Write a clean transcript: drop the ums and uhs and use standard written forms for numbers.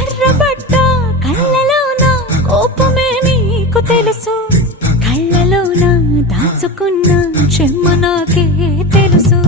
ఎర్రబడ్డ కళ్ళలోన కోపమే నీకు తెలుసు, కళ్ళలోన దాచుకున్న చెమ్మ నాకే తెలుసు.